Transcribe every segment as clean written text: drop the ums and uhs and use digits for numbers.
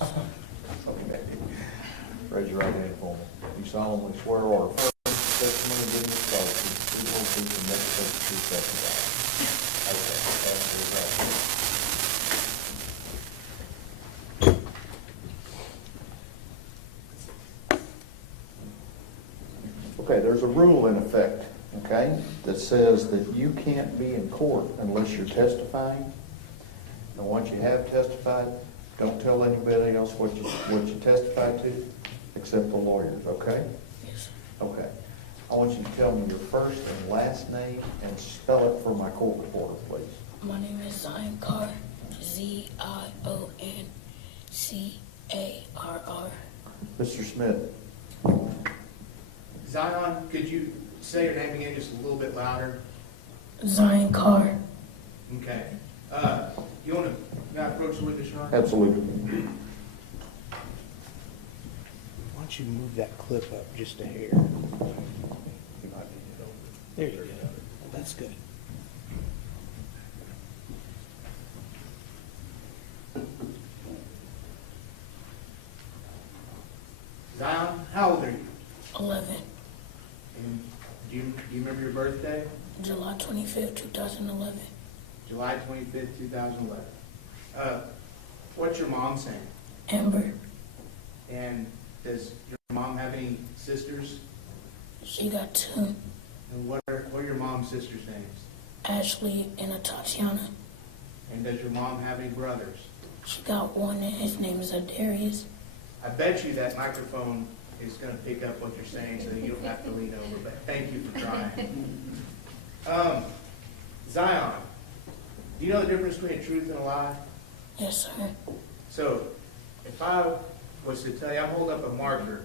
Okay. Raise your right hand for me. You solemnly swear or affirm the testimony given this cause to the truth, whole truth, and nothing but the truth, testify. Okay, pass your right. Okay, there's a rule in effect, okay, that says that you can't be in court unless you're testifying. And once you have testified, don't tell anybody else what you testified to, except the lawyers, okay? Yes. Okay. I want you to tell me your first and last name and spell it for my court reporter, please. My name is Zion Carr, Z-I-O-N-C-A-R-R. Mr. Smith. Zion, could you say your name again just a little bit louder? Zion Carr. Okay. You want to approach the witness, Ron? Absolutely. Why don't you move that clip up just a hair? There you go. That's good. Zion, how old are you? 11, And do you remember your birthday? July 25th, 2011. July 25th, 2011. What's your mom's name? Amber, And does your mom have any sisters? she got 2, And what are your mom's sisters' names? Ashley and Atatiana. And does your mom have any brothers? She got 1 and his name is Adarius. I bet you that microphone is going to pick up what you're saying so you don't have to lean over, but thank you for trying. Zion, do you know the difference between a truth and a lie? Yes, sir. So, if I was to tell you, I'm holding up a marker.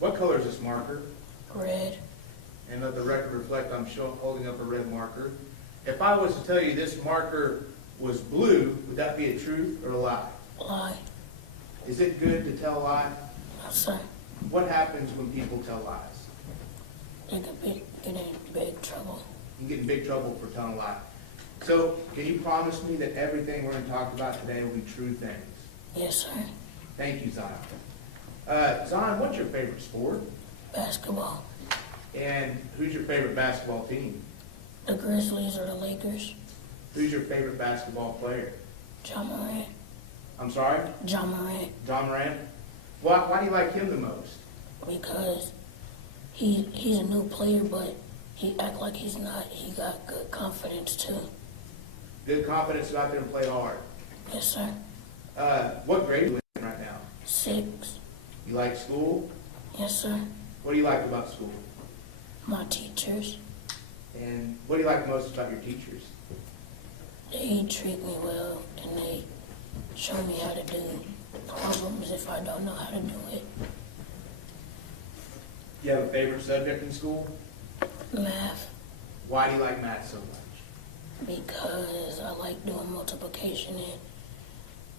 What color is this marker? Red, And let the record reflect I'm holding up a red marker. If I was to tell you this marker was blue, would that be a truth or a lie? lie. Is it good to tell a lie? No, sir. What happens when people tell lies? You could get in big trouble. You get in big trouble for telling a lie. So, can you promise me that everything we're going to talk about today will be true things? Yes, sir. Thank you, Zion. Zion, what's your favorite sport? Basketball. And who's your favorite basketball team? The Grizzlies or the Lakers. Who's your favorite basketball player? John Morant. I'm sorry? John Morant. John Morant? Why do you like him the most? Because he's a new player, but he act like he's not. He got good confidence too. Good confidence, go out there and play hard. Yes, sir. What grade are you in right now? 6. You like school? Yes, sir. What do you like about school? My teachers, And what do you like most about your teachers? they treat me well and they show me how to do problems if I don't know how to do it. Do you have a favorite subject in school? Math, Why do you like math so much? because I like doing multiplication and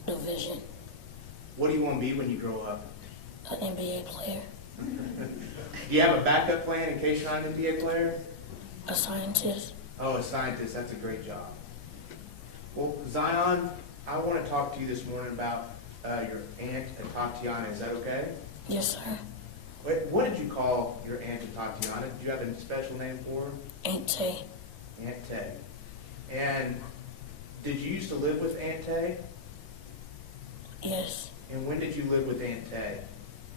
division. What do you want to be when you grow up? An NBA player, Do you have a backup plan in case you're not an NBA player? a scientist. Oh, a scientist, that's a great job. Well, Zion, I want to talk to you this morning about your aunt Atatiana. Is that okay? Yes, sir. What did you call your aunt Atatiana? Did you have a special name for her? Aunt Tay. Aunt Tay. And did you used to live with Aunt Tay? Yes. And when did you live with Aunt Tay?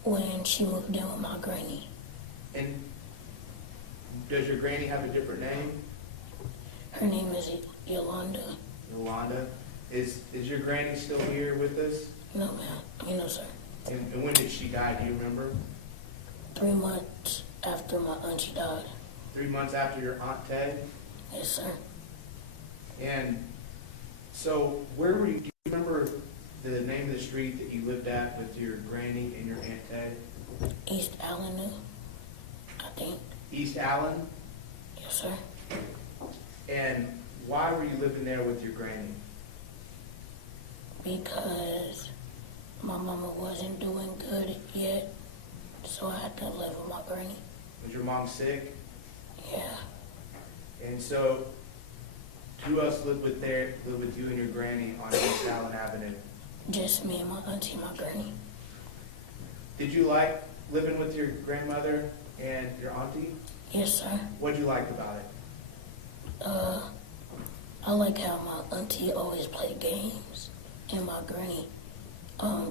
When she moved in with my granny. And does your granny have a different name? Her name is Yolanda. Yolanda. Is your granny still here with us? No, ma'am. No, sir. And when did she die? Do you remember? 3 months after my auntie died. 3 months after your Aunt Tay? Yes, sir. And so where were you? Do you remember the name of the street that you lived at with your granny and your Aunt Tay? East Avenue, I think. East Allen? Yes, sir. And why were you living there with your granny? Because my mama wasn't doing good yet, so I had to live with my granny. Was your mom sick? Yeah. And so two of us lived with you and your granny on East Allen Avenue. Just me and my auntie and my granny. Did you like living with your grandmother and your auntie? Yes, sir. What'd you like about it? I like how my auntie always play games and my granny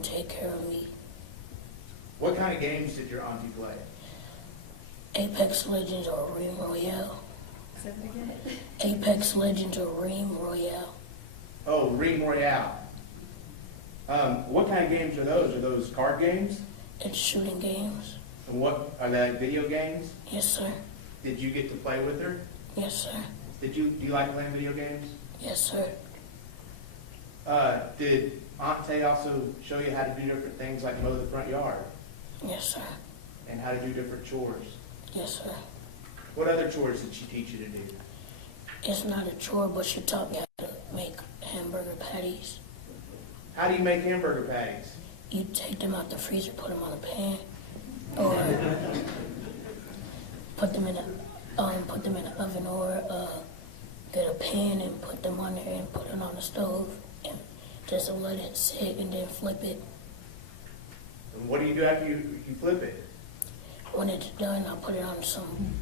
take care of me. What kind of games did your auntie play? Apex Legends or Ream Royale. Say that again. Apex Legends or Ream Royale. Oh, Ring Royale. What kind of games are those? Are those card games? It's shooting games. And what are they, video games? Yes, sir. Did you get to play with her? Yes, sir. Do you like playing video games? Yes, sir. Did Aunt Tay also show you how to do different things like mow the front yard Yes, sir. and how to do different chores? Yes, sir. What other chores did she teach you to do? It's not a chore, but she taught me how to make hamburger patties. How do you make hamburger patties? You take them out the freezer, put them on a pan, or put them in the oven, or get a pan and put them on there and put it on the stove and just let it sit and then flip it. And what do you do after you flip it? When it's done, I put it on some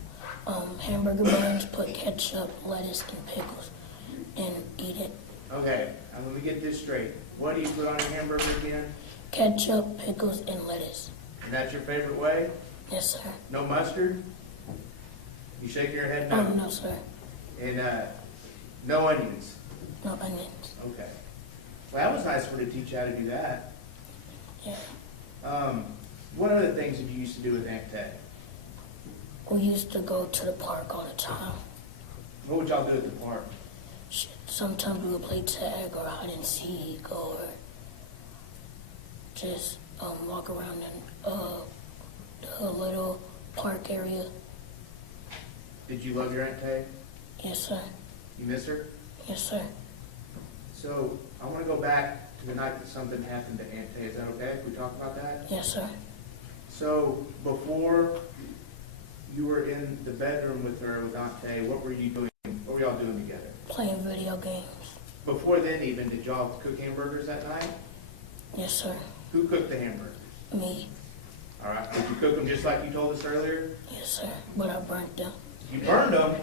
hamburger buns, put ketchup, lettuce, and pickles, and eat it. Okay, and let me get this straight. What do you put on your hamburger again? Ketchup, pickles, and lettuce. And that's your favorite way? Yes, sir. No mustard? You shake your head Oh, no? no, sir. And no onions? No onions. Okay. Well, that was nice for her to teach you how to do that. Yeah. What other things did you used to do with Aunt Tay? We used to go to the park all the time. What would y'all do at the park? Sometimes we would play tag or hide and seek or just walk around in the little park area. Did you love your Aunt Tay? Yes, sir. You miss her? Yes, sir. So I want to go back to the night that something happened to Aunt Tay. Is that okay if we talk about that? Yes, sir. So before you were in the bedroom with her, with Aunt Tay, what were you doing? What were y'all doing together? Playing video games. Before then even, did y'all cook hamburgers that night? Yes, sir. Who cooked the hamburgers? Me. All right. Did you cook them just like you told us earlier? Yes, sir. But I burnt them You burned them?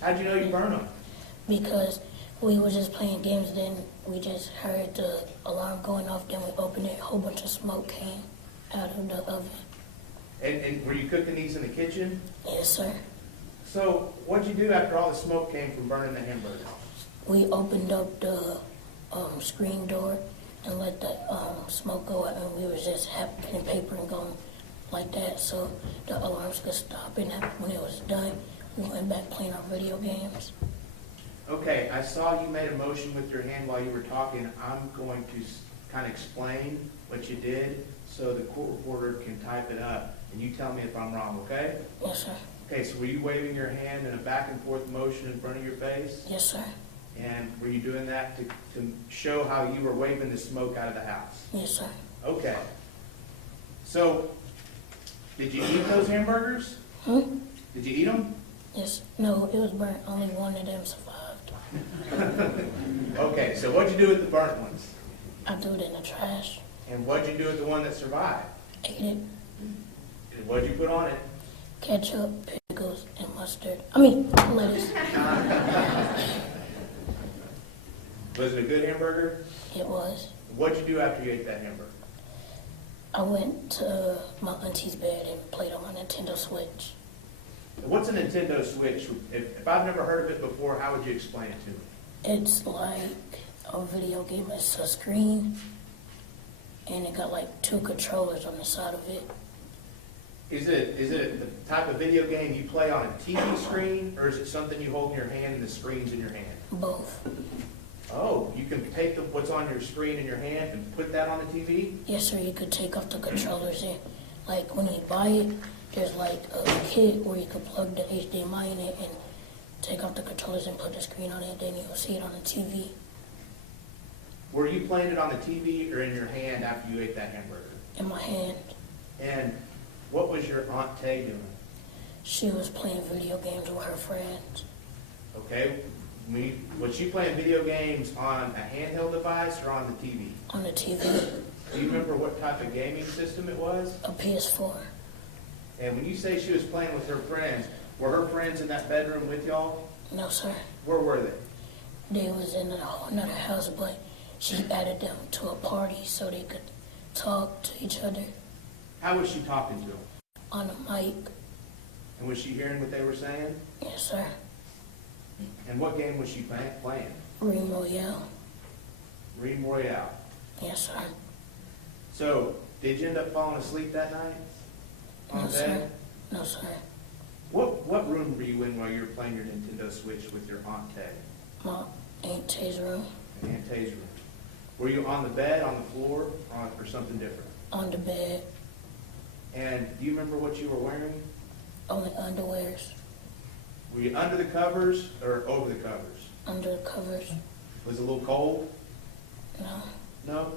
How'd you know you burned them? because we were just playing games. Then we just heard the alarm going off. Then we opened it. A whole bunch of smoke came out of the oven. And were you cooking these in the kitchen? Yes, sir. So what'd you do after all the smoke came from burning the hamburger? We opened up the screen door and let the smoke go out, and we was just having pen and paper and going like that so the alarms could stop. And when it was done, we went back playing our video games. Okay, I saw you made a motion with your hand while you were talking. I'm going to kind of explain what you did so the court reporter can type it up, and you tell me if I'm wrong, okay? Yes, sir. Okay, so were you waving your hand in a back and forth motion in front of your face? Yes, sir. And were you doing that to show how you were waving the smoke out of the house? Yes, sir. Okay. So, did you eat those hamburgers? Did you eat them? Yes. No, it was burnt. Only one of them survived. Okay, so what'd you do with the burnt ones? I threw it in the trash. And what'd you do with the one that survived? Ate it. And what'd you put on it? Ketchup, pickles, and mustard. I mean, lettuce. Was it a good hamburger? It was. What'd you do after you ate that hamburger? I went to my auntie's bed and played on my Nintendo Switch. What's a Nintendo Switch? If I've never heard of it before, how would you explain it to me? It's like a video game. It's a screen, and it got like 2 controllers on the side of it. Is it the type of video game you play on a TV screen, or is it something you hold in your hand and the screen's in your hand? Both. Oh, you can take what's on your screen in your hand and put that on the TV? Yes, sir. You could take off the controllers and, like, when you buy it, there's like a kit where you could plug the HDMI in it and take off the controllers and put the screen on it. Then you'll see it on the TV. Were you playing it on the TV or in your hand after you ate that hamburger? In my hand. And what was your Aunt Tay doing? She was playing video games with her friends. Okay. Was she playing video games on a handheld device or on the TV? On the TV, Do you remember what type of gaming system it was? a PS4. And when you say she was playing with her friends, were her friends in that bedroom with y'all? No, sir. Where were they? They was in another house, but she added them to a party so they could talk to each other How was she talking to them? on the mic. And was she hearing what they were saying? Yes, sir. And what game was she playing? Ring Royale. Ream Royale. Yes, sir. So, did you end up falling asleep that night? On No, the sir. bed? No, sir. What room were you in while you were playing your Nintendo Switch with your Aunt Tay? My Aunt Tay's room. In Aunt Tay's room. Were you on the bed, on the floor, or something different? On the bed. And do you remember what you were wearing? Only underwears. Were you under the covers or over the covers? Under the covers. Was it a little cold? No. No?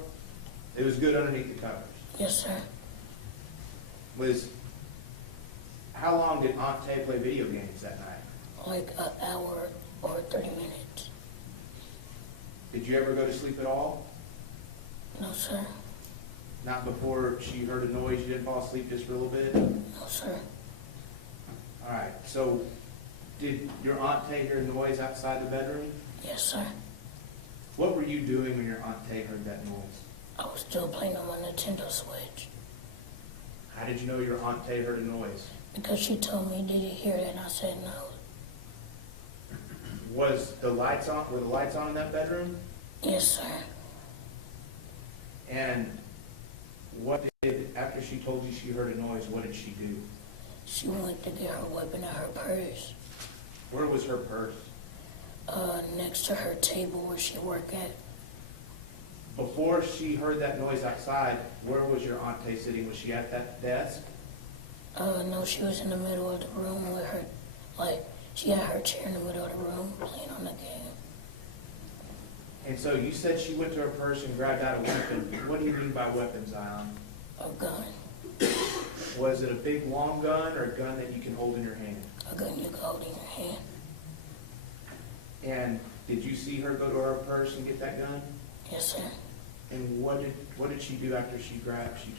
It was good underneath the covers. Yes, sir. How long did Aunt Tay play video games that night? Like an hour or 30 minutes. Did you ever go to sleep at all? No, sir. Not before she heard a noise, you didn't fall asleep just for a little bit? No, sir. All right, so did your Aunt Tay hear a noise outside the bedroom? Yes, sir. What were you doing when your Aunt Tay heard that noise? I was still playing on my Nintendo Switch. How did you know your Aunt Tay heard a noise? Because she told me, did you hear it? And I said no. Were the lights on in that bedroom? Yes, sir. And after she told you she heard a noise, what did she do? She went to get her weapon out her purse. Where was her purse? Next to her table where she worked at. Before she heard that noise outside, where was your Aunt Tay sitting? Was she at that desk? No, she was in the middle of the room with her, she had her chair in the middle of the room playing on the game. And so you said she went to her purse and grabbed out a weapon. What do you mean by weapon, Zion? A gun. Was it a big long gun or a gun that you can hold in your hand? A gun you can hold in your hand. And did you see her go to her purse and get that gun? Yes, sir. And what did she do after she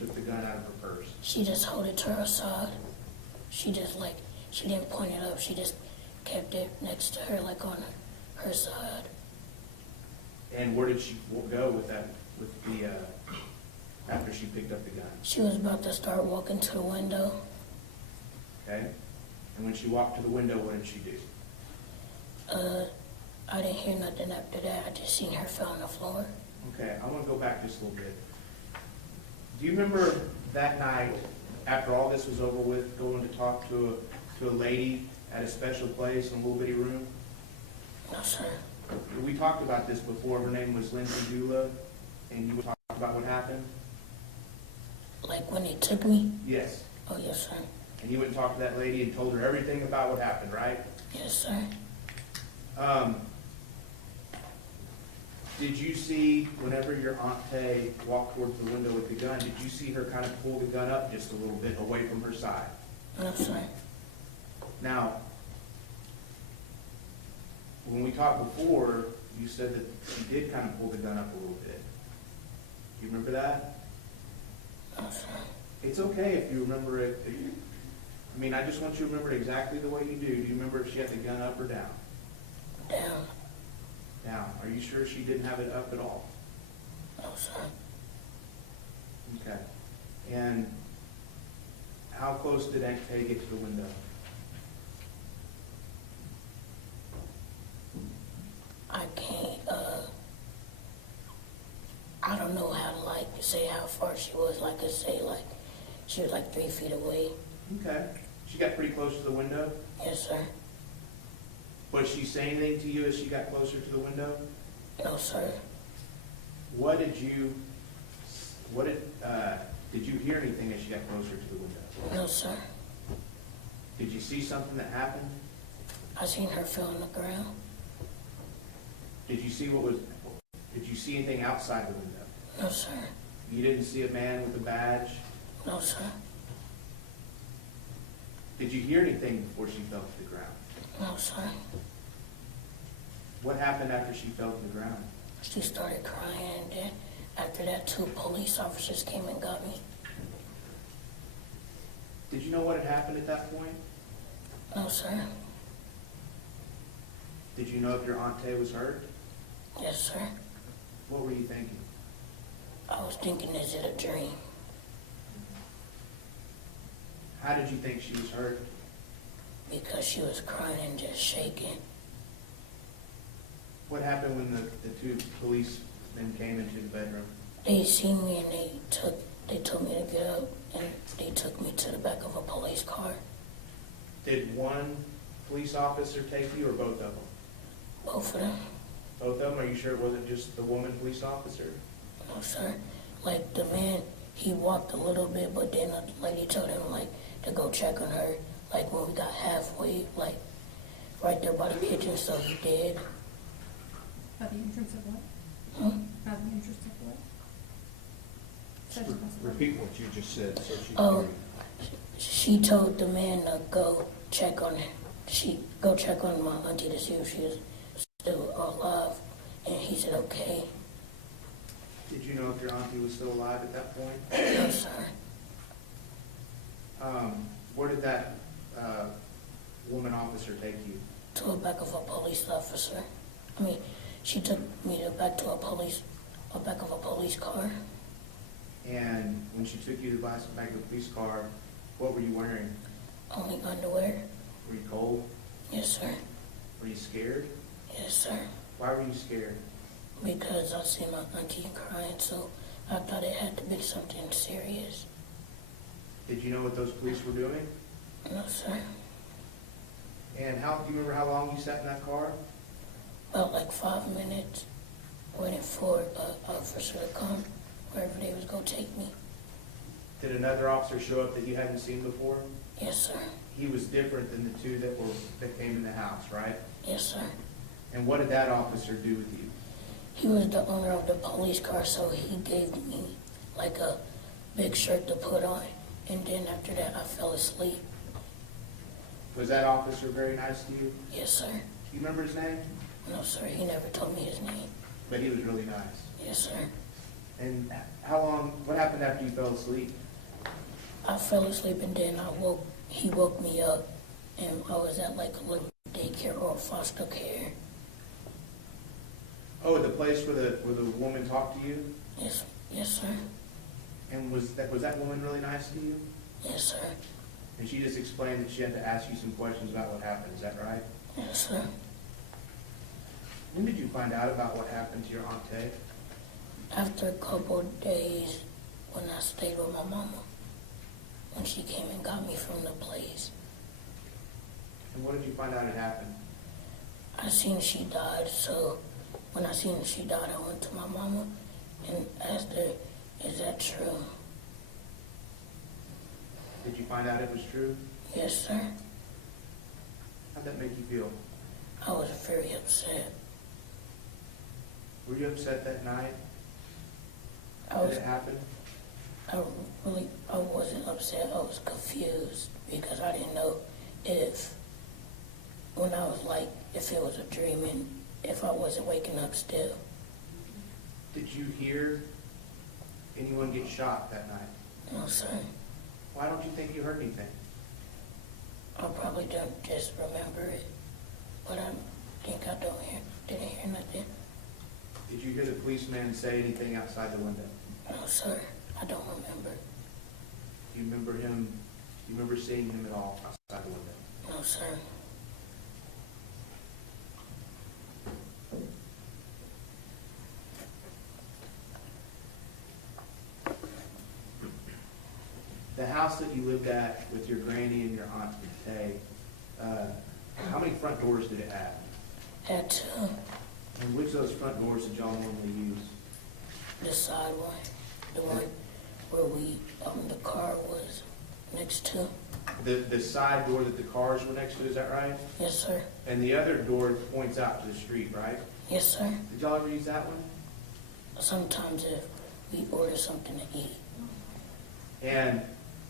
took the gun out of her purse? She just held it to her side. She didn't point it up. She just kept it next to her, like on her side. And where did she go with after she picked up the gun? She was about to start walking to the window. Okay. And when she walked to the window, what did she do? I didn't hear nothing after that. I just seen her fell on the floor. Okay, I want to go back just a little bit. Do you remember that night, after all this was over with, going to talk to a lady at a special place in a little bitty room? No, sir. We talked about this before. Her name was Lindsay Dula, and you talked about what happened? Like when they took me? Yes. Oh, yes, sir. And you went and talked to that lady and told her everything about what happened, right? Yes, sir. Did you see, whenever your Aunt Tay walked towards the window with the gun, did you see her kind of pull the gun up just a little bit away from her side? No, sir. Now, when we talked before, you said that she did kind of pull the gun up a little bit. Do you remember that? No, sir. It's okay if you remember it. I just want you to remember it exactly the way you do. Do you remember if she had the gun up or down? Down. Down. Are you sure she didn't have it up at all? No, sir. Okay. And how close did Aunt Tay get to the window? I can't, I don't know how to, say how far she was. I could say, she was 3 feet away. Okay. She got pretty close to the window? Yes, sir. Was she saying anything to you as she got closer to the window? No, sir. Did you hear anything as she got closer to the window? No, sir. Did you see something that happened? I seen her fell on the ground. Did you see anything outside the window? No, sir. You didn't see a man with a badge? No, sir. Did you hear anything before she fell to the ground? No, sir. What happened after she fell to the ground? She started crying, and then after that, 2 police officers came and got me. Did you know what had happened at that point? No, sir. Did you know if your auntie was hurt? Yes, sir. What were you thinking? I was thinking, is it a dream? How did you think she was hurt? Because she was crying and just shaking. What happened when the 2 policemen came into the bedroom? They seen me and they told me to get up, and they took me to the back of a police car. Did one police officer take you or both of them? Both of them. Both of them? Are you sure it wasn't just the woman police officer? No, sir. Like, the man, he walked a little bit, but then the lady told him, like, to go check on her. Like, when we got halfway, like, right there by the kitchen, so he did. By the entrance of what? Hmm? By the entrance of what? Repeat what you just said so she can Oh, hear you. she told the man to go check on her. Go check on my auntie to see if she was still alive, and he said, okay. Did you know if your auntie was still alive at that point? No, sir. Where did that woman officer take you? To the back of a police officer. I mean, she took me back to a back of a police car. And when she took you to the back of the police car, what were you wearing? Only underwear. Were you cold? Yes, sir. Were you scared? Yes, sir. Why were you scared? Because I see my auntie crying, so I thought it had to be something serious. Did you know what those police were doing? No, sir. And do you remember how long you sat in that car? About like 5 minutes, waiting for an officer to come wherever they was going to take me. Did another officer show up that you hadn't seen before? Yes, sir. He was different than the 2 that came in the house, right? Yes, sir. And what did that officer do with you? He was the owner of the police car, so he gave me like a big shirt to put on. And then after that, I fell asleep. Was that officer very nice to you? Yes, sir. Do you remember his name? No, sir. He never told me his name. But he was really nice. Yes, sir. And what happened after you fell asleep? I fell asleep and then he woke me up, and I was at like a little daycare or foster care. Oh, the place where the woman talked to you? Yes, sir. And was that woman really nice to you? Yes, sir. And she just explained that she had to ask you some questions about what happened, is that right? Yes, sir. When did you find out about what happened to your auntie? After a couple of days, when I stayed with my mama, when she came and got me from the place, And what did you find out had happened? I seen she died, so when I seen she died, I went to my mama and asked her, is that true? Did you find out it was true? Yes, sir. How'd that make you feel? I was very upset. Were you upset that night I that it happened? wasn't upset. I was confused because I didn't know if it was a dream and if I wasn't waking up still. Did you hear anyone get shot that night? No, sir. Why don't you think you heard anything? I probably don't just remember it, but I think didn't hear nothing. Did you hear the policeman say anything outside the window? No, sir. I don't remember. Do you remember seeing him at all outside the window? No, sir. The house that you lived at with your granny and your aunt Tay, how many front doors did it have? Had two. And which of those front doors did y'all normally use? The side one, the one where the car was next to. The side door that the cars were next to, is that right? Yes, sir. And the other door points out to the street, right? Yes, sir. Did y'all ever use that one? Sometimes if we order something to eat. And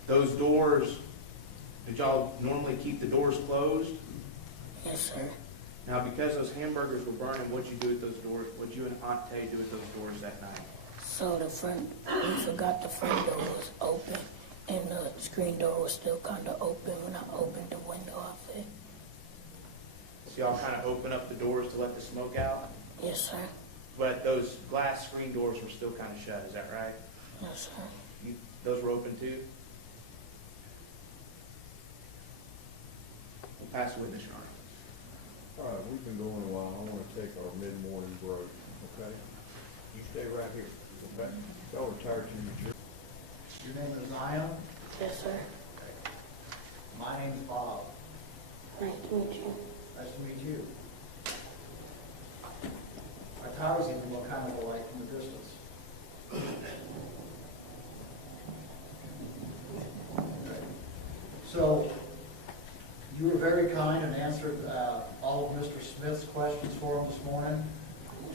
those doors, did y'all normally keep the doors closed? Yes, sir. Now, because those hamburgers were burning, what'd you do with those doors? What'd you and Aunt Tay do with those doors that night? So we forgot the front door was open, and the screen door was still kind of open when I opened the window off it. So y'all kind of open up the doors to let the smoke out, Yes, sir. but those glass screen doors were still kind of shut, is that right? Yes, sir. Those were open too? We'll pass the witness, Your Honor. All right, we've been going a while. I want to take our mid-morning break, okay? You stay right here, okay? Y'all retired to your jury. Your name is Zion? Yes, sir. My name is Bob. Nice to meet you. Nice to meet you. Our towers even look kind of alike from the distance. Okay. So, you were very kind and answered all of Mr. Smith's questions for him this morning.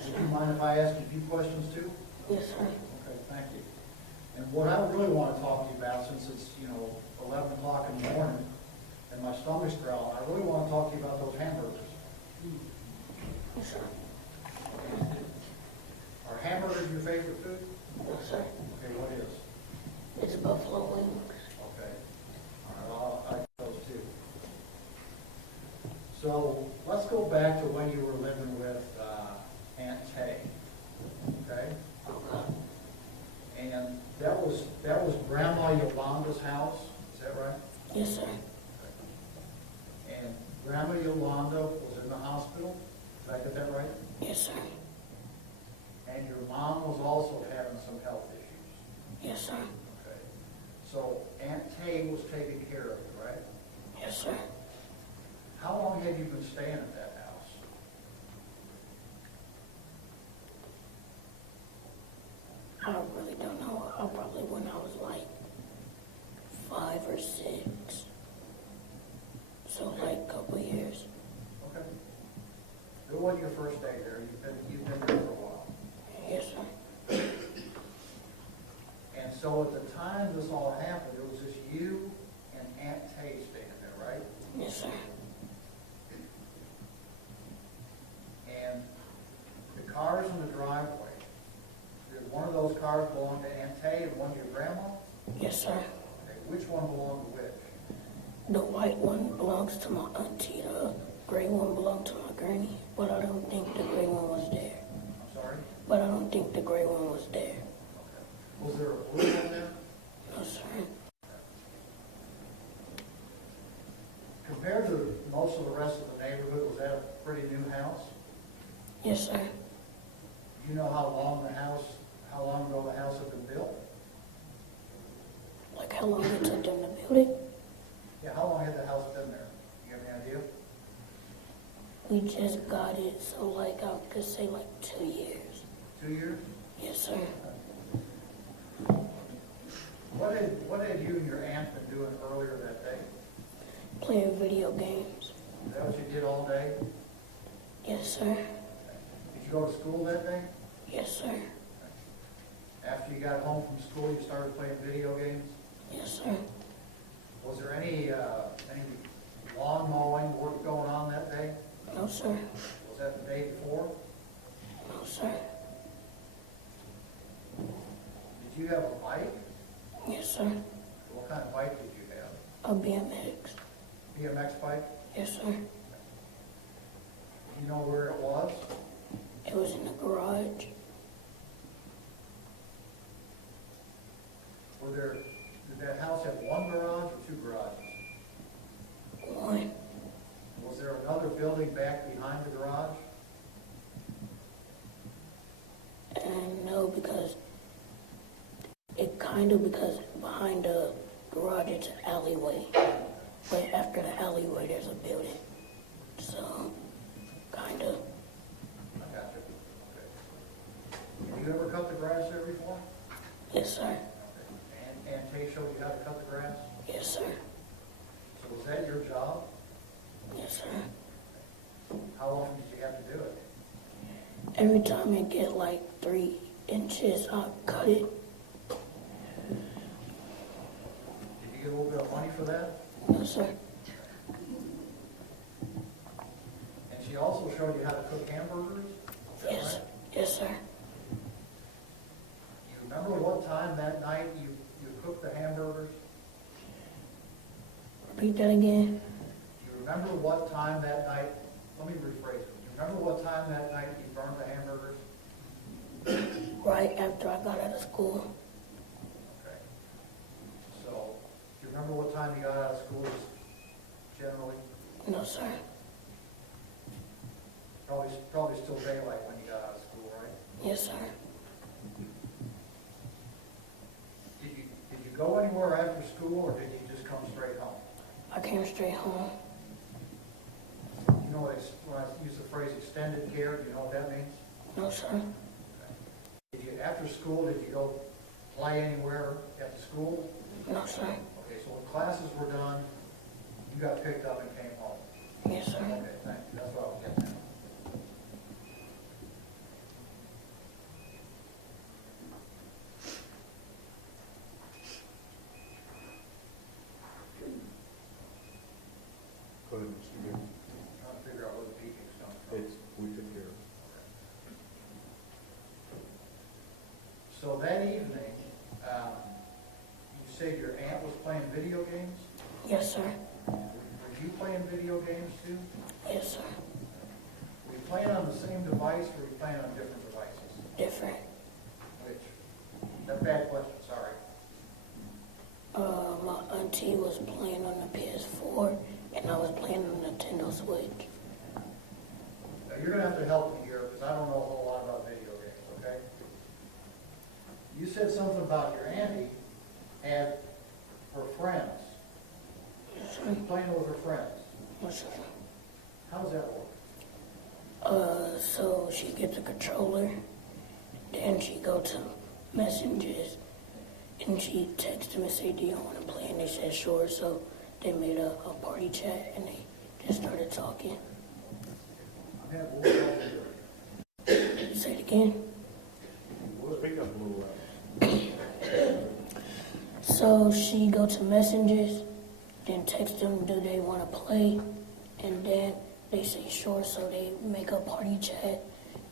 Would you mind if I ask you a few questions too? Yes, sir. Okay, thank you. And what I really want to talk to you about, since it's, 11 o'clock in the morning, and my stomach's growling, I really want to talk to you about those hamburgers. Yes, sir. Are hamburgers your favorite food? Yes, sir. Okay, what is? It's buffalo wings. Okay. All right, I like those too. So, let's go back to when you were living with Aunt Tay. Okay? Okay. And that was Grandma Yolanda's house, is that right? Yes, sir. And Grandma Yolanda was in the hospital, did I get that right? Yes, sir. And your mom was also having some health issues. Yes, sir. Okay. So Aunt Tay was taking care of you, right? Yes, sir. How long had you been staying at that house? I really don't know. Probably when I was like 5 or 6. So like a couple years. Okay. It wasn't your first day there. You've been there for a while. Yes, sir. And so at the time this all happened, it was just you and Aunt Tay staying there, right? Yes, sir. And the cars in the driveway, did one of those cars belong to Aunt Tay and one to your grandma? Yes, sir. Okay, which one belonged to which? The white one belongs to my auntie. The gray one belonged to my granny. But I don't think the gray one was there. I'm sorry? But I don't think the gray one was there. Okay. Was there a blue one there? No, sir. Compared to most of the rest of the neighborhood, was that a pretty new house? Yes, sir. Do you know how long ago the house had been built? Like how long it took them to build it? Yeah, how long had the house been there? You have any idea? We just got it, so like I could say like 2 years. 2 years? Yes, sir. What had you and your aunt been doing earlier that day? Playing video games. Is that what you did all day? Yes, sir. Did you go to school that day? Yes, sir. After you got home from school, you started playing video games? Yes, sir. Was there any lawn mowing work going on that day? No, sir. Was that the day before? No, sir. Did you have a bike? Yes, sir. What kind of bike did you have? A BMX. BMX bike? Yes, sir. Do you know where it was? It was in the garage. Did that house have one garage or two garages? One. Was there another building back behind the garage? And no, because because behind the garage it's an alleyway. But after the alleyway there's a building. So, kind of. I got you. Okay. Have you ever cut the grass there before? Yes, sir. And Tay showed you how to cut the grass? Yes, sir. So was that your job? Yes, sir. How often did you have to do it? Every time it get like 3 inches, I'll cut it. Did you get a little bit of money for that? No, sir. And she also showed you how to cook hamburgers? Is that Yes, right? yes, sir. You remember what time that night you cooked the hamburgers? Repeat that again. Do you remember what time that night, let me rephrase it. Do you remember what time that night you burned the hamburgers? Right after I got out of school. Okay. So, do you remember what time you got out of school generally? No, sir. Probably still daylight when you got out of school, right? Yes, sir. Did you go anywhere after school, or did you just come straight home? I came straight home. You know what, when I use the phrase extended care, do you know what that means? No, sir. After school, did you go play anywhere at the school? No, sir. Okay, so when classes were done, you got picked up and came home? Yes, sir. Okay, thank you, that's what I was getting at. Go ahead, Mr. Gibbons. Trying to figure out where the peaking's coming from. We took care of it. So that evening, you said your aunt was playing video games? Yes, sir. Were you playing video games too? Yes, sir. Were you playing on the same device, or were you playing on different devices? Different. Which? That's a bad question, sorry. My auntie was playing on the PS4, and I was playing on the Nintendo Switch. Now, you're gonna have to help me here, because I don't know a whole lot about video games, okay? You said something about your auntie and her friends. Yes, She's sir. playing with her friends. Yes, sir. How does that work? So she gets a controller, then she go to messages, and she texts them and say, "Do you want to play?" And they said, "Sure." So they made a party chat, and they just started talking. I'm having a little trouble here. Say it again. We'll speak up a little louder. So she go to messages, then text them, "Do they want to play?" And then they say, "Sure." So they make a party chat,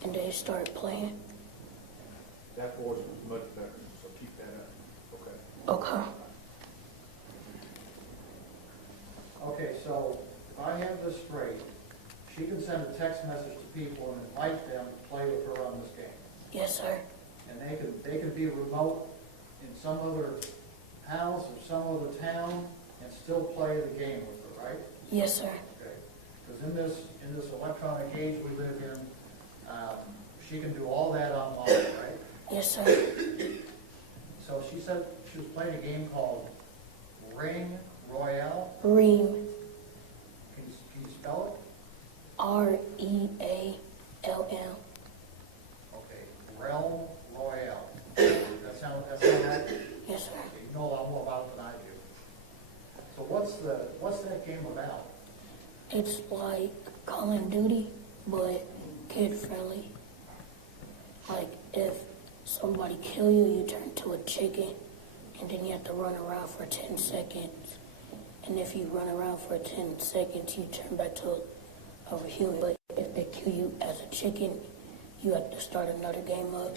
and they start playing. That voice was much better, so keep that up, okay? Okay. Okay, so if I have this straight, she can send a text message to people and invite them to play with her on this game. Yes, sir. And they can be remote in some other house or some other town and still play the game with her, right? Yes, sir. Okay. Because in this electronic age we live in, she can do all that online, right? Yes, sir. So she said she was playing a game called Ring Royale. Reem. Can you spell Reall. it? Okay, Realm Royale. That sound right? Yes, sir. You know a lot more about it than I do. So what's that game about? It's like Call of Duty, but kid friendly. Like if somebody kill you, you turn to a chicken, and then you have to run around for 10 seconds. And if you run around for 10 seconds, you turn back to a human. But if they kill you as a chicken, you have to start another game up.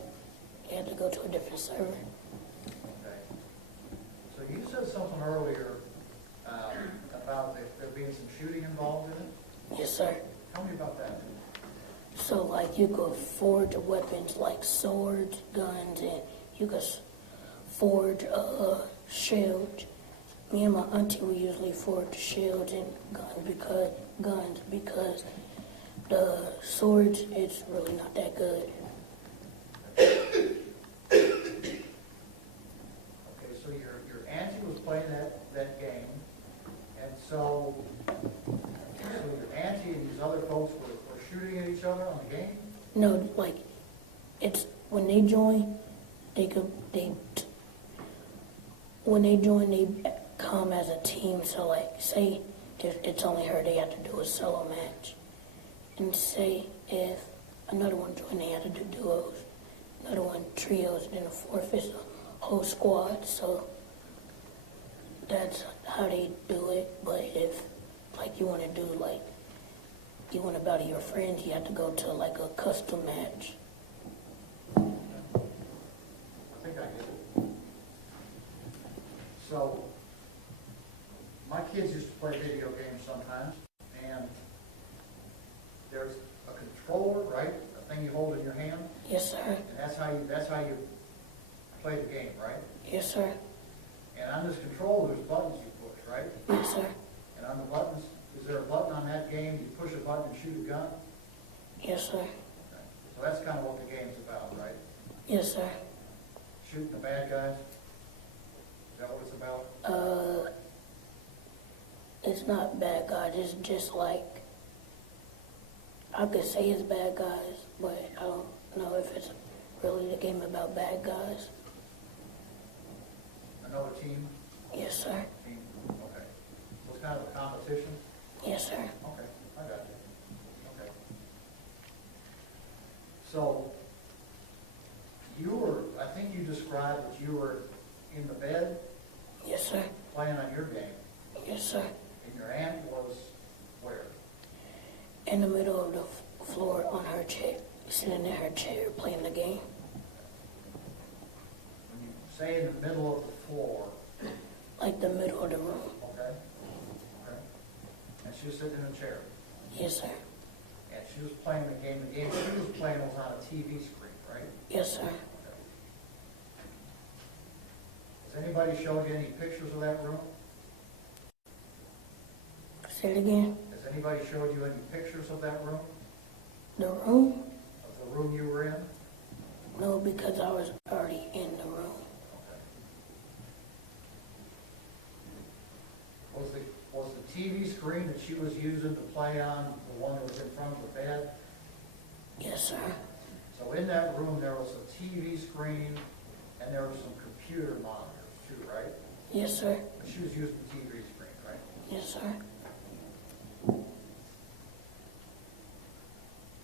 You have to go to a different server. Okay. So you said something earlier about there being some shooting involved in it. Yes, sir. Tell me about that. So, like, you could forge weapons like swords, guns, and you could forge shields. Me and my auntie would usually forge shields and guns because the swords, it's really not that good. Okay, so your auntie was playing that game, and so your auntie and these other folks were shooting at each other on the game? No, like, it's when they join, they come as a team. So, like, say if it's only her, they have to do a solo match. And say if another one joined, they have to do duos. Another one trios, then a fourth is a whole squad. So that's how they do it. But if, like, you want to do, like, you want to battle your friends, you have to go to like a custom match. I think I get it. So, my kids used to play video games sometimes, and there's a controller, right? A thing you hold in your hand, Yes, sir. and that's how you play the game, right? Yes, sir. And on this controller, there's buttons you push, right? Yes, sir. And on the buttons, is there a button on that game, you push a button and shoot a gun? Yes, sir. Okay. So that's kind of what the game's about, right? Yes, sir. Shooting the bad guys? Is that what it's about? It's not bad guys. It's just like, I could say it's bad guys, but I don't know if it's really the game about bad guys. Another team? Yes, sir. Team? Okay. So it's kind of a competition? Yes, sir. Okay, I got you. Okay. So, I think you described that you were in the bed Yes, sir. playing on your game, Yes, sir. and your aunt was where? In the middle of the floor on her chair, sitting in her chair playing the game. When you say in the middle of the floor, Like the middle of the room. okay? Okay. And she was sitting in a chair, Yes, sir. and she was playing the game. The game she was playing was on a TV screen, right? Yes, sir. Has anybody showed you any pictures of that room? Say it again. Has anybody showed you any pictures of that room? The room? Of the room you were in? No, because I was already in the room. Was the TV screen that she was using to play on the one that was in front of the bed? Yes, sir. So in that room, there was a TV screen and there were some computer monitors too, right? Yes, sir. But she was using the TV screen, right? Yes, sir.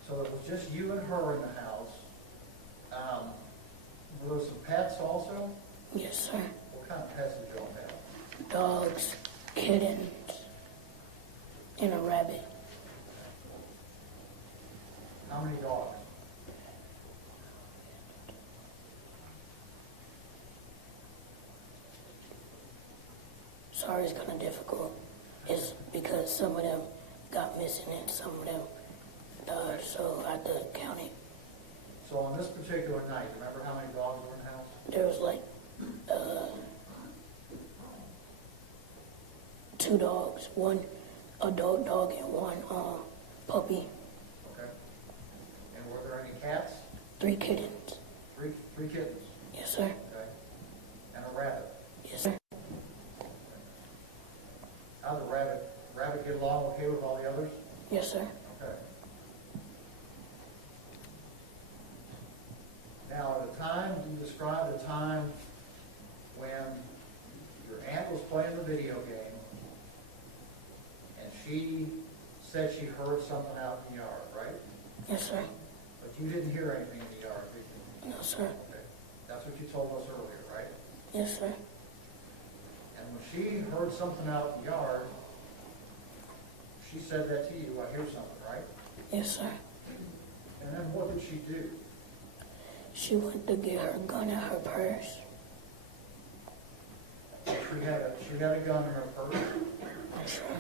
So it was just you and her in the house. Were there some pets also? Yes, sir. What kind of pets did you all have? Dogs, kittens, and a rabbit. How many dogs? Sorry, it's kind of difficult. It's because some of them got missing and some of them died, so I had to count it. So on this particular night, remember how many dogs were in the house? There was like 2 dogs, one adult dog and one puppy, Okay. And were there any cats? 3 kittens. Three kittens, Yes, sir. okay? And a rabbit. Yes, sir. How did the rabbit get along okay with all the others? Yes, sir. Okay. Now, at a time, you described a time when your aunt was playing the video game, and she said she heard something out in the yard, right? Yes, sir. But you didn't hear anything in the yard, did you? No, sir. Okay. That's what you told us earlier, right? Yes, sir. And when she heard something out in the yard, she said that to you, I hear something, right? Yes, sir. And then what did she do? She went to get her gun out her purse. She had a gun in her purse. Yes, sir.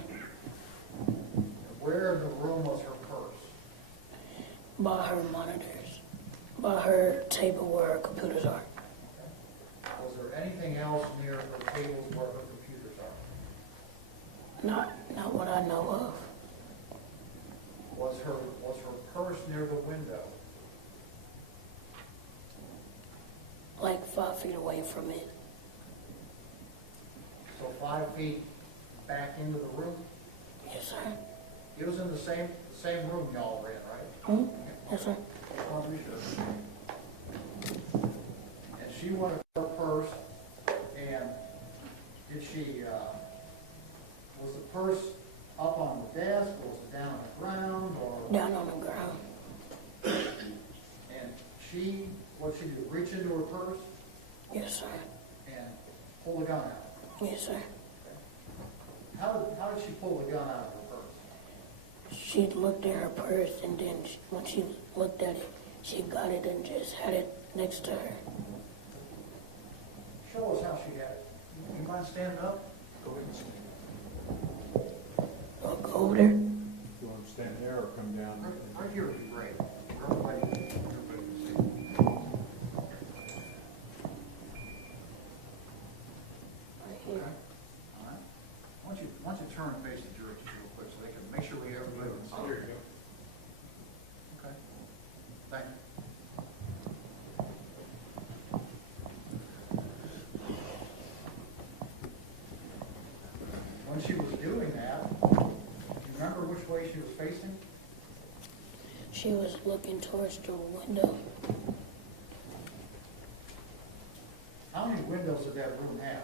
Where in the room was her purse? By her monitors. By her table where her computers are. Was there anything else near her tables where her computers are? Not what I know of. Was her purse near the window? Like 5 feet away from it. So 5 feet back into the room? Yes, sir. It was in the same room y'all were in, right? Hmm? Yes, sir. And she wanted her purse, and did she, was the purse up on the desk, or was it down on the ground, or? Down on the ground. And she, what'd she do, reach into her purse Yes, sir. and pull the gun out? Yes, sir. How did she pull the gun out of her purse? She looked in her purse, and then when she looked at it, she got it and just had it next to her. Show us how she got it. You mind standing up? Go ahead and stand. I'll go over there. You want to stand there or come down? Right here would be great. Everybody can see. Right Okay. here. All right. Why don't you turn and face the jury just real quick so they can make sure we have everybody can see. Oh, there you go. Okay. Thank you. When she was doing that, do you remember which way she was facing? She was looking towards the window. How many windows did that room have?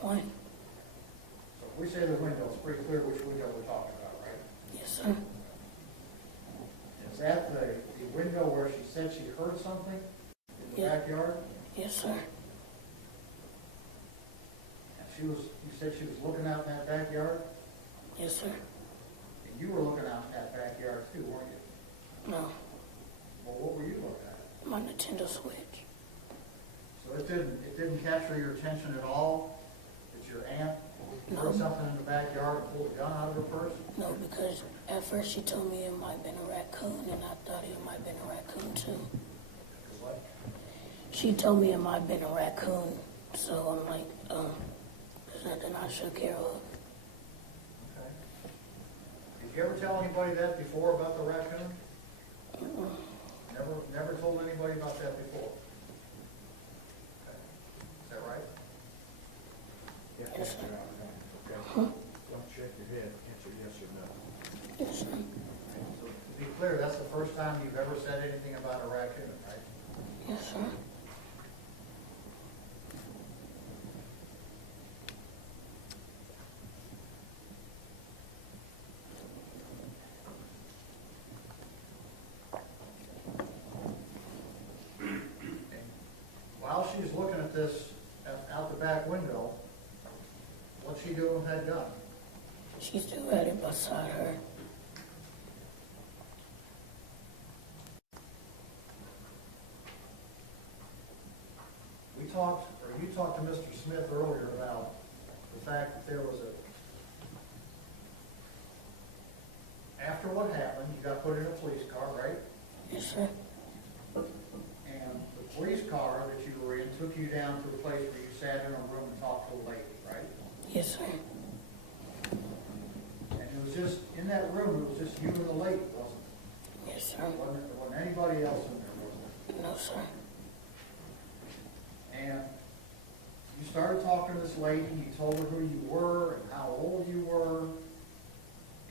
One. So if we say the window, it's pretty clear which window we're talking about, right? Yes, sir. Is that the window where she said she heard something in the Yeah. backyard? Yes, sir. And you said she was looking out in that backyard? Yes, sir. And you were looking out in that backyard too, weren't you? No. Well, what were you looking at? My Nintendo Switch. So it didn't capture your attention at all that your aunt No. heard something in the backyard and pulled a gun out of her purse? No, because at first she told me it might have been a raccoon, and I thought it might have been a raccoon too. Because what? She told me it might have been a raccoon, so I'm like, there's nothing I should care of. Okay. Did you ever tell anybody that before about the raccoon? Mm-mm. Never told anybody about that before? Okay. Is that right? Yeah, Yes, answer sir. out now, okay? Huh? Don't shake your head, answer yes or no. Yes, sir. So to be clear, that's the first time you've ever said anything about a raccoon, right? Yes, sir. While she's looking at this out the back window, what's she doing with that gun? She still had it beside her. You talked to Mr. Smith earlier about the fact that there was after what happened, you got put in a police car, right? Yes, sir. And the police car that you were in took you down to a place where you sat in a room and talked to a lady, right? Yes, sir. And it was just, in that room, it was just you and the lady, wasn't it? Yes, sir. There wasn't anybody else in there, was there? No, sir. And you started talking to this lady, you told her who you were and how old you were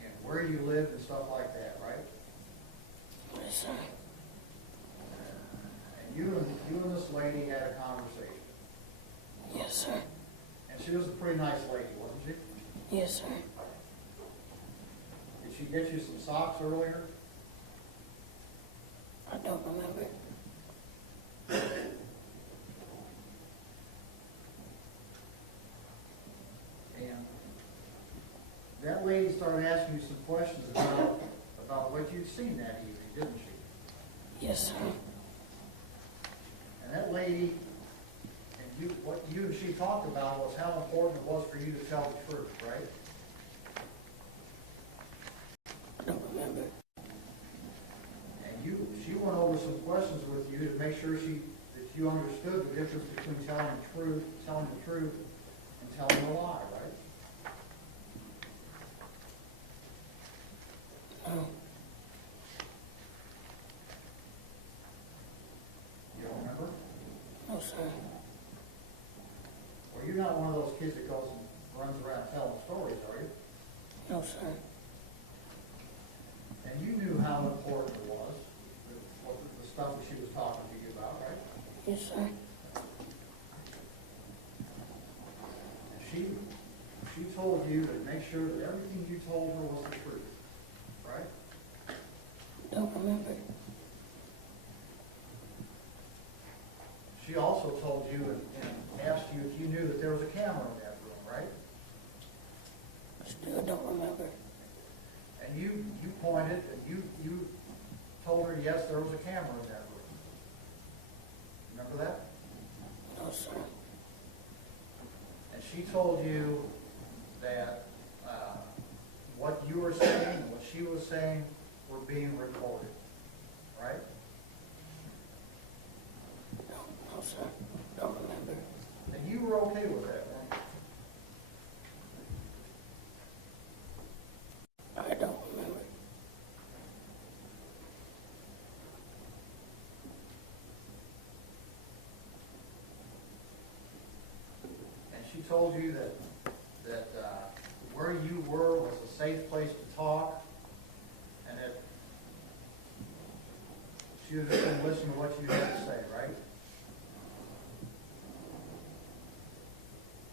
and where you lived and stuff like that, right? Yes, sir. And you and this lady had a conversation. Yes, sir. And she was a pretty nice lady, wasn't she? Yes, sir. Did she get you some socks earlier? I don't remember. And that lady started asking you some questions about what you'd seen that evening, didn't she? Yes, sir. And that lady, and what you and she talked about was how important it was for you to tell the truth, right? I don't remember. And she went over some questions with you to make sure that you understood the difference between telling the truth and telling a lie, right? No. You don't remember? No, sir. Well, you're not one of those kids that goes and runs around telling stories, are you? No, sir. And you knew how important it was, the stuff that she was talking to you about, right? Yes, sir. And she told you to make sure that everything you told her was the truth, right? Don't remember. She also told you and asked you if you knew that there was a camera in that room, right? Still don't remember. And you pointed yes, there was a camera in that room. Remember that? No, sir. And she told you that what you were saying and what she was saying were being recorded, right? No, sir. Don't remember. And you were okay with that, weren't you? I don't remember. And she told you that where you were was a safe place to talk, and that she was just going to listen to what you had to say, right?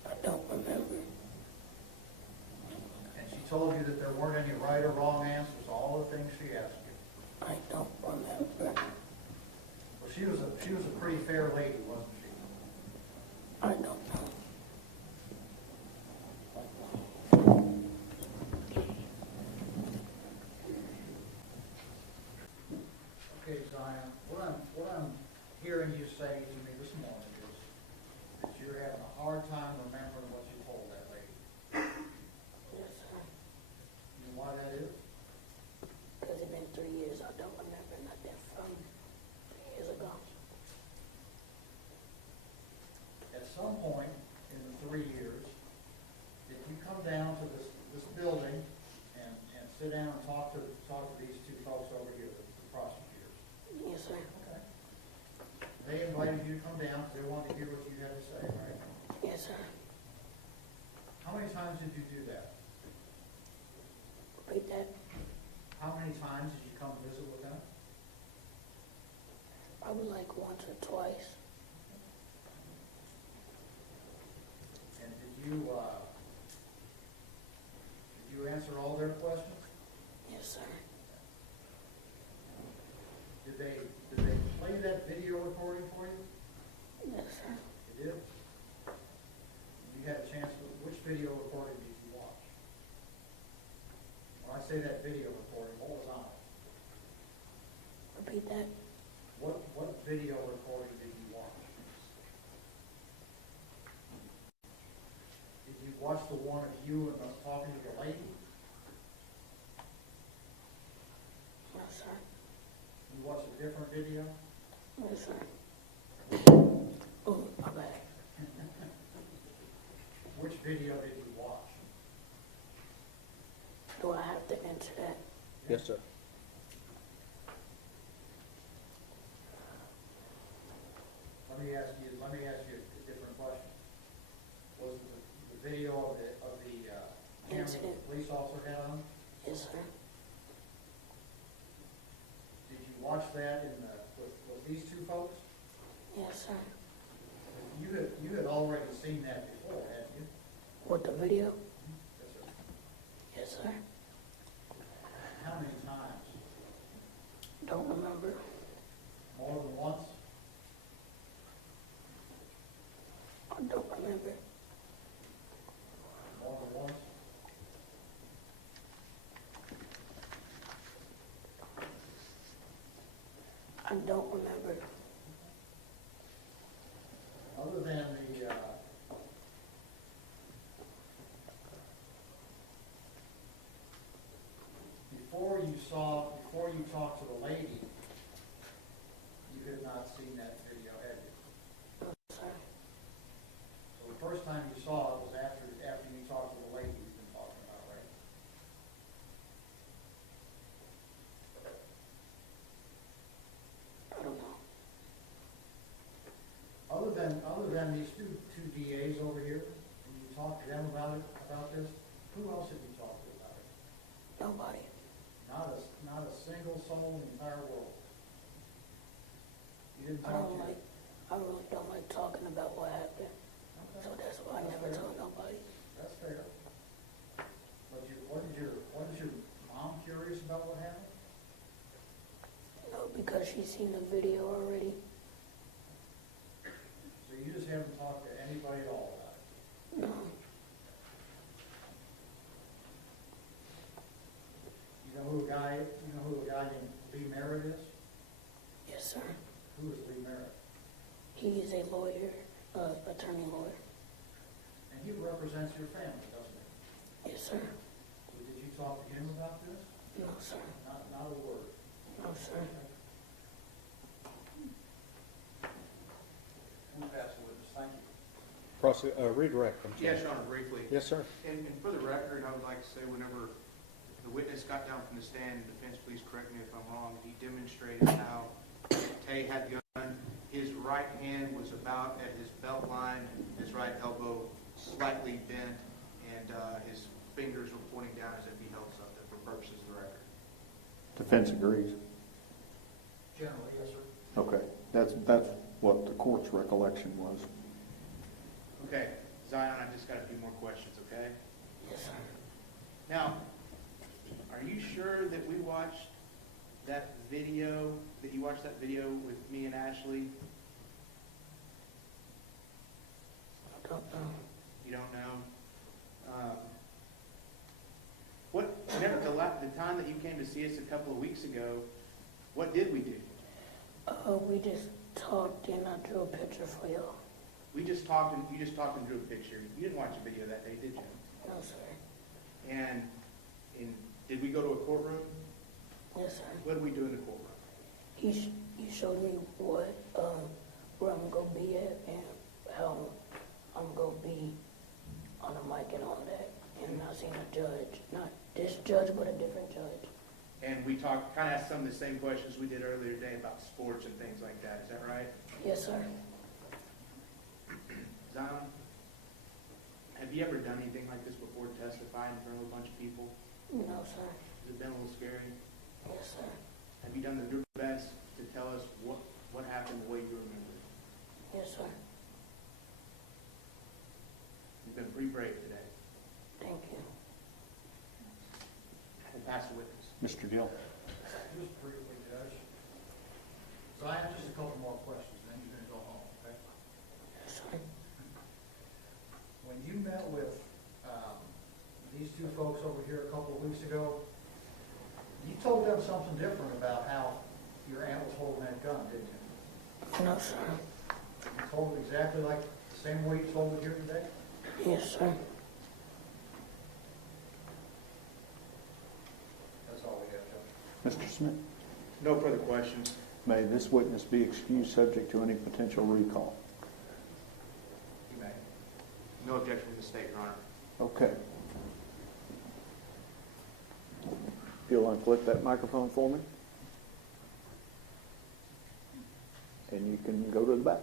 I don't remember. And she told you that there weren't any right or wrong answers to all the things she asked you. I don't remember. Well, she was a pretty fair lady, wasn't she? I don't know. Okay, Zion, what I'm hearing you say to me this morning is that you're having a hard time remembering what you told that lady. Yes, sir. You know why that is? Because it's been 3 years. I don't remember nothing from 3 years ago. At some point in the 3 years, did you come down to this building and sit down and talk to these two folks over here, the prosecutors? Yes, sir. Okay. They invited you to come down because they wanted to hear what you had to say, right? Yes, sir. How many times did you do that? Repeat that. How many times did you come visit with them? Probably like once or twice. And did you answer all their questions? Yes, sir. Did they play that video recording for you? Yes, sir. They did? You had a chance to, which video recording did you watch? When I say that video recording, what was on it? Repeat that. What video recording did you watch? Did you watch the one of you and us talking to the lady? No, sir. You watched a different video? Yes, sir. Oh, my bad. Which video did you watch? Do I have to answer that? Yes, sir. Let me ask you a different question. Was the video of the camera Incident. the police officer had on? Yes, sir. Did you watch that with these two folks? Yes, sir. You had already seen that before, hadn't you? What, the video? Yes, sir. Yes, sir. How many times? Don't remember. More than once? I don't remember. More than once? I don't remember. Other than before you talked to the lady, you had not seen that video, had you? No, sir. So the first time you saw it was after you talked to the lady you've been talking about, right? I don't know. Other than these two DAs over here, and you talked to them about this, who else have you talked to about it? Nobody. Not a single soul in the entire world. You didn't I talk don't to like, I really don't like talking about what happened. Okay. So that's why I never told nobody. That's fair. But wasn't your mom curious about what happened? No, because she's seen the video already. So you just haven't talked to anybody at all about it? No. You know who a guy named Lee Merritt is? attorney lawyer. And he represents your family, doesn't he? Yes, sir. So did you talk to him about this? No, sir. Not a word. No, sir. Who passed the witness? Thank you. Redirect them. Yes, Your Honor, briefly. Yes, sir. And for the record, I would like to say whenever the witness got down from the stand, and defense, please correct me if I'm wrong, he demonstrated how Tay had the gun. His right hand was about at his belt line, his right elbow slightly bent, and his fingers were pointing down as if he held something for purposes of the record. Defense agrees. Generally, yes, sir. Okay, that's what the court's recollection was. Okay, Zion, I just got a few more questions, okay? Yes, sir. Now, are you sure that we watched that video, that you watched that video with me and Ashley? I don't know. You don't know? Whenever the time that you came to see us a couple of weeks ago, what did we do? We just talked and I drew a picture for y'all. We just talked and you just talked and drew a picture. You didn't watch the video that day, did you? No, sir. And did we go to a courtroom? Yes, sir. What did we do in the courtroom? He showed me what where I'm gonna be at and how I'm gonna be on the mic and all that. And I seen a judge, not this judge, but a different judge. And we talked, kind of asked some of the same questions we did earlier today about sports and things like that. Is that right? Yes, sir. Zion, have you ever done anything like this before, testifying in front of a bunch of people? No, sir. Has it been a little scary? Yes, sir. Have you done your best to tell us what happened the way you remember it? Yes, sir. You've been pretty brave today. Thank you. We'll pass the witness. Mr. Gill. Just briefly, Judge. So I have just a couple more questions, then you're going to go home, okay? Yes, sir. When you met with these two folks over here a couple of weeks ago, you told them something different about how your aunt was holding that gun, didn't you? No, sir. You told it exactly like the same way you told it here today? Yes, sir. That's all we have, Judge. Mr. Smith. No further questions. May this witness be excused subject to any potential recall? You may. No objection from the state, Your Honor. Okay. If you'll unflip that microphone for me. And you can go to the back.